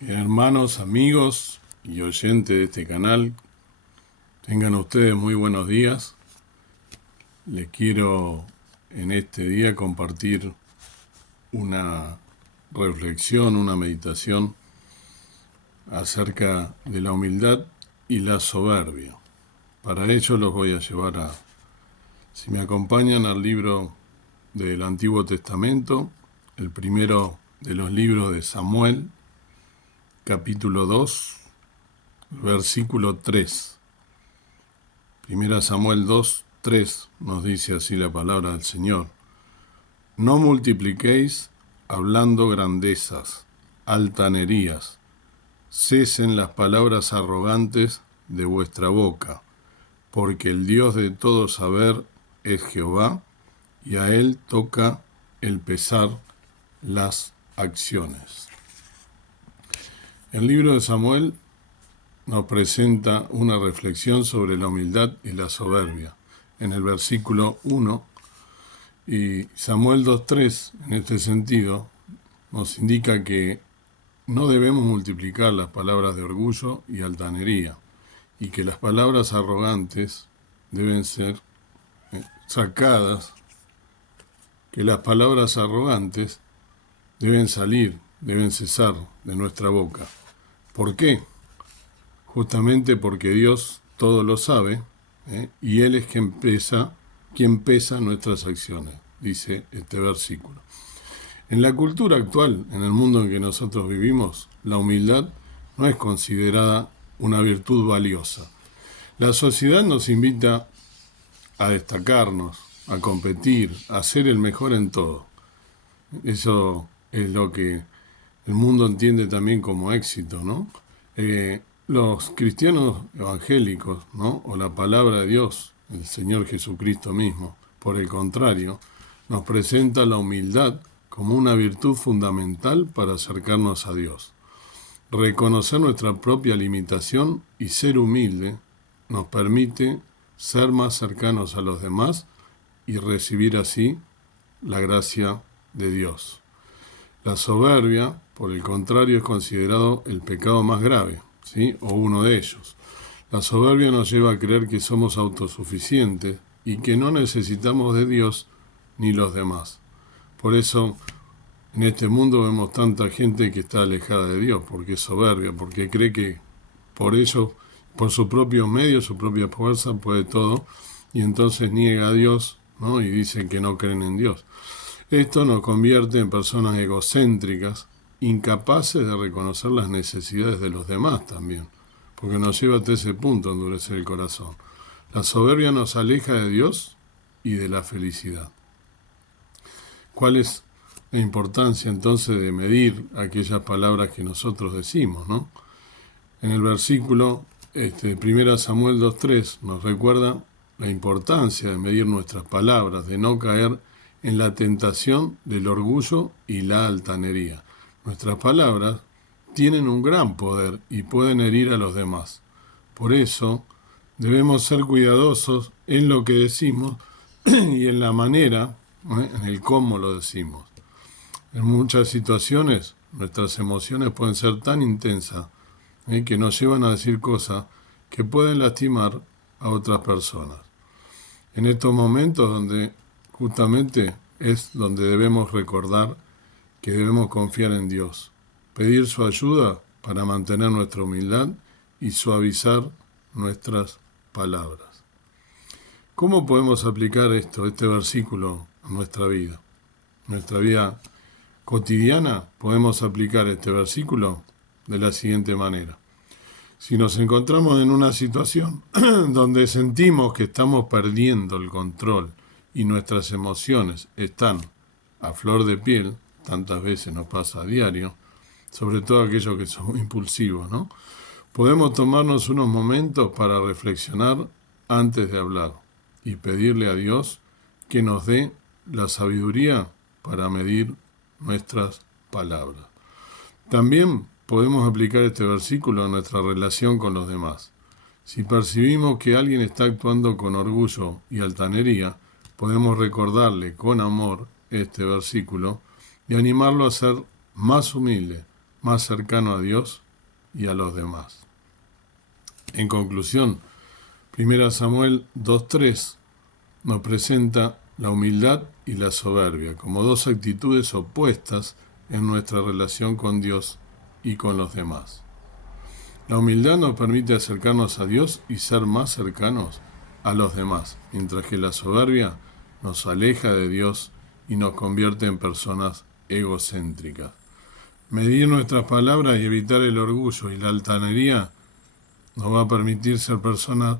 Hermanos, amigos y oyentes de este canal, tengan ustedes muy buenos días. Les quiero en este día compartir una reflexión, una meditación acerca de la humildad y la soberbia. Para ello los voy a llevar si me acompañan, al libro del Antiguo Testamento, el primero de los libros de Samuel, capítulo 2, versículo 3. Primera Samuel 2, 3 nos dice así la palabra del Señor. No multipliquéis hablando grandezas, altanerías. Cesen las palabras arrogantes de vuestra boca, porque el Dios de todo saber es Jehová, y a Él toca el pesar las acciones. El libro de Samuel nos presenta una reflexión sobre la humildad y la soberbia. En el versículo 1, y Samuel 2.3, en este sentido, nos indica que no debemos multiplicar las palabras de orgullo y altanería, y que las palabras arrogantes deben ser sacadas, que las palabras arrogantes deben salir, deben cesar de nuestra boca. ¿Por qué? Justamente porque Dios todo lo sabe, y Él es quien pesa nuestras acciones, dice este versículo. En la cultura actual, en el mundo en que nosotros vivimos, la humildad no es considerada una virtud valiosa. La sociedad nos invita a destacarnos, a competir, a ser el mejor en todo. Eso es lo que el mundo entiende también como éxito, ¿no? Los cristianos evangélicos, ¿no? O la palabra de Dios, el Señor Jesucristo mismo, por el contrario, nos presenta la humildad como una virtud fundamental para acercarnos a Dios. Reconocer nuestra propia limitación y ser humilde nos permite ser más cercanos a los demás y recibir así la gracia de Dios. La soberbia, por el contrario, es considerado el pecado más grave, ¿sí? O uno de ellos. La soberbia nos lleva a creer que somos autosuficientes y que no necesitamos de Dios ni los demás. Por eso, en este mundo vemos tanta gente que está alejada de Dios, porque es soberbia, porque cree que por ello, por sus propios medios, su propia fuerza, puede todo, y entonces niega a Dios, ¿no? Y dicen que no creen en Dios. Esto nos convierte en personas egocéntricas, incapaces de reconocer las necesidades de los demás también, porque nos lleva hasta ese punto a endurecer el corazón. La soberbia nos aleja de Dios y de la felicidad. ¿Cuál es la importancia entonces de medir aquellas palabras que nosotros decimos, ¿no? En el versículo 1 Samuel 2.3 nos recuerda la importancia de medir nuestras palabras, de no caer en la tentación del orgullo y la altanería. Nuestras palabras tienen un gran poder y pueden herir a los demás. Por eso debemos ser cuidadosos en lo que decimos y en la manera, en el cómo lo decimos. En muchas situaciones nuestras emociones pueden ser tan intensas que nos llevan a decir cosas que pueden lastimar a otras personas. En estos momentos donde justamente es donde debemos recordar que debemos confiar en Dios, pedir su ayuda para mantener nuestra humildad y suavizar nuestras palabras. ¿Cómo podemos aplicar este versículo a nuestra vida? En nuestra vida cotidiana podemos aplicar este versículo de la siguiente manera. Si nos encontramos en una situación donde sentimos que estamos perdiendo el control y nuestras emociones están a flor de piel, tantas veces nos pasa a diario, sobre todo aquellos que somos impulsivos, ¿no? Podemos tomarnos unos momentos para reflexionar antes de hablar y pedirle a Dios que nos dé la sabiduría para medir nuestras palabras. También podemos aplicar este versículo a nuestra relación con los demás. Si percibimos que alguien está actuando con orgullo y altanería, podemos recordarle con amor este versículo y animarlo a ser más humilde, más cercano a Dios y a los demás. En conclusión, 1 Samuel 2:3 nos presenta la humildad y la soberbia como dos actitudes opuestas en nuestra relación con Dios y con los demás. La humildad nos permite acercarnos a Dios y ser más cercanos a los demás, mientras que la soberbia nos aleja de Dios y nos convierte en personas egocéntricas. Medir nuestras palabras y evitar el orgullo y la altanería nos va a permitir ser personas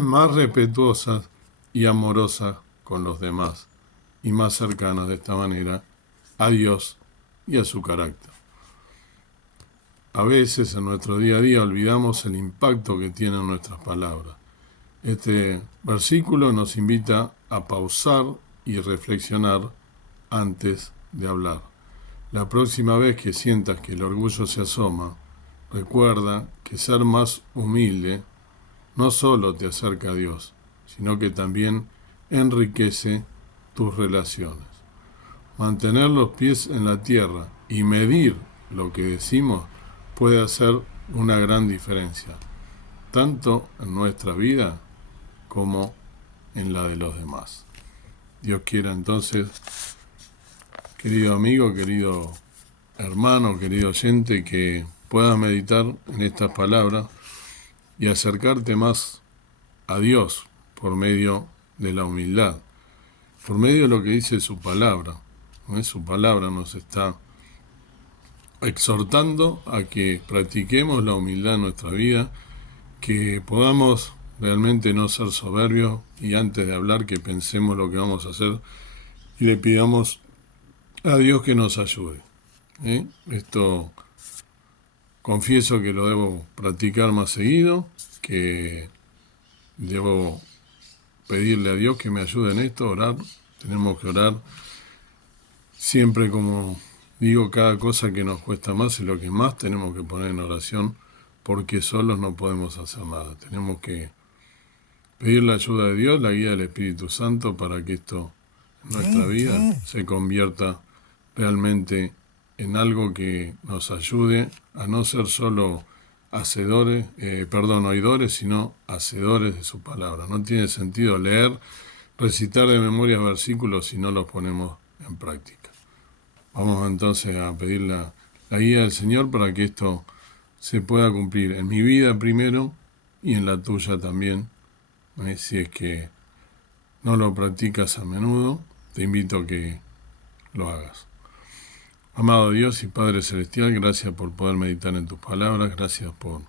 más respetuosas y amorosas con los demás y más cercanas de esta manera a Dios y a su carácter. A veces en nuestro día a día olvidamos el impacto que tienen nuestras palabras. Este versículo nos invita a pausar y reflexionar antes de hablar. La próxima vez que sientas que el orgullo se asoma, recuerda que ser más humilde no solo te acerca a Dios, sino que también enriquece tus relaciones. Mantener los pies en la tierra y medir lo que decimos puede hacer una gran diferencia, tanto en nuestra vida como en la de los demás. Dios quiera entonces, querido amigo, querido hermano, querido oyente, que puedas meditar en estas palabras y acercarte más a Dios por medio de la humildad, por medio de lo que dice su palabra. Su palabra nos está exhortando a que practiquemos la humildad en nuestra vida, que podamos realmente no ser soberbios y antes de hablar que pensemos lo que vamos a hacer y le pidamos a Dios que nos ayude. Esto confieso que lo debo practicar más seguido, que debo pedirle a Dios que me ayude en esto, orar. Tenemos que orar siempre, como digo, cada cosa que nos cuesta más es lo que más tenemos que poner en oración, porque solos no podemos hacer nada. Tenemos que pedir la ayuda de Dios, la guía del Espíritu Santo, para que esto en nuestra vida se convierta realmente en algo que nos ayude a no ser solo oidores, sino hacedores de su palabra. No tiene sentido leer, recitar de memoria versículos si no los ponemos en práctica. Vamos entonces a pedir la guía del Señor para que esto se pueda cumplir en mi vida primero y en la tuya también. Si es que no lo practicas a menudo, te invito a que lo hagas. Amado Dios y Padre Celestial, gracias por poder meditar en tus palabras, gracias por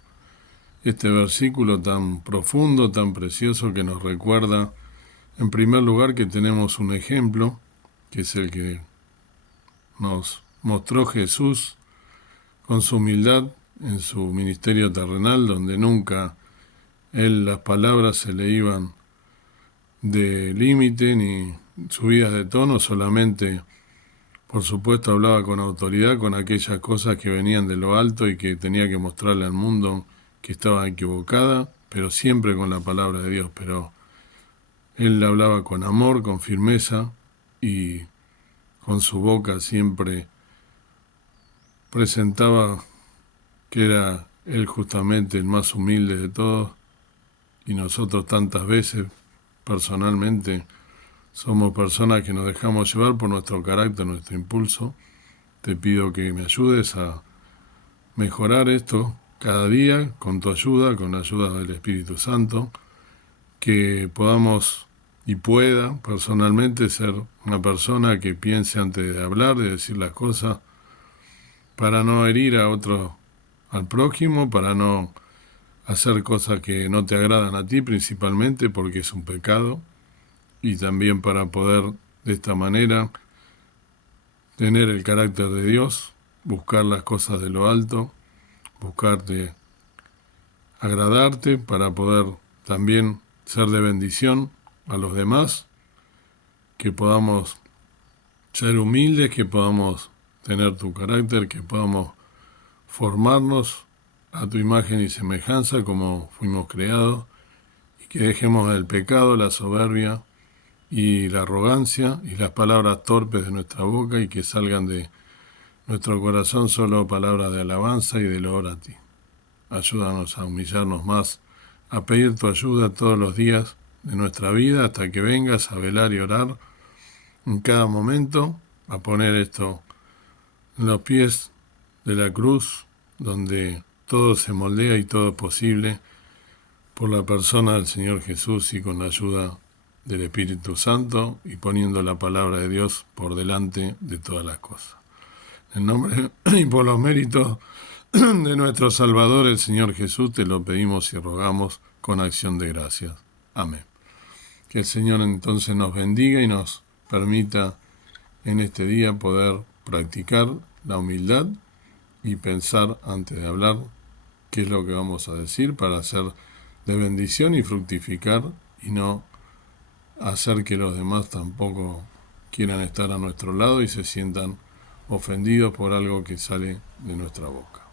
este versículo tan profundo, tan precioso, que nos recuerda, en primer lugar, que tenemos un ejemplo, que es el que nos mostró Jesús con su humildad en su ministerio terrenal, donde nunca las palabras se le iban de límite ni subidas de tono, solamente, por supuesto, hablaba con autoridad, con aquellas cosas que venían de lo alto y que tenía que mostrarle al mundo que estaba equivocada, pero siempre con la palabra de Dios. Pero él hablaba con amor, con firmeza, y con su boca siempre presentaba que era él justamente el más humilde de todos, y nosotros tantas veces, personalmente, somos personas que nos dejamos llevar por nuestro carácter, nuestro impulso. Te pido que me ayudes a mejorar esto cada día con tu ayuda, con la ayuda del Espíritu Santo, que podamos y pueda personalmente ser una persona que piense antes de hablar, de decir las cosas, para no herir a otro, al prójimo, para no hacer cosas que no te agradan a ti principalmente, porque es un pecado, y también para poder de esta manera tener el carácter de Dios, buscar las cosas de lo alto, buscarte agradarte, para poder también ser de bendición a los demás, que podamos ser humildes, que podamos tener tu carácter, que podamos formarnos a tu imagen y semejanza como fuimos creados, y que dejemos el pecado, la soberbia y la arrogancia y las palabras torpes de nuestra boca, y que salgan de nuestro corazón solo palabras de alabanza y de loor a ti. Ayúdanos a humillarnos más, a pedir tu ayuda todos los días de nuestra vida hasta que vengas a velar y orar en cada momento, a poner esto en los pies de la cruz, donde todo se moldea y todo es posible por la persona del Señor Jesús y con la ayuda del Espíritu Santo y poniendo la palabra de Dios por delante de todas las cosas. En nombre y por los méritos de nuestro Salvador, el Señor Jesús, te lo pedimos y rogamos con acción de gracias. Amén. Que el Señor entonces nos bendiga y nos permita en este día poder practicar la humildad y pensar antes de hablar qué es lo que vamos a decir para ser de bendición y fructificar y no hacer que los demás tampoco quieran estar a nuestro lado y se sientan ofendidos por algo que sale de nuestra boca.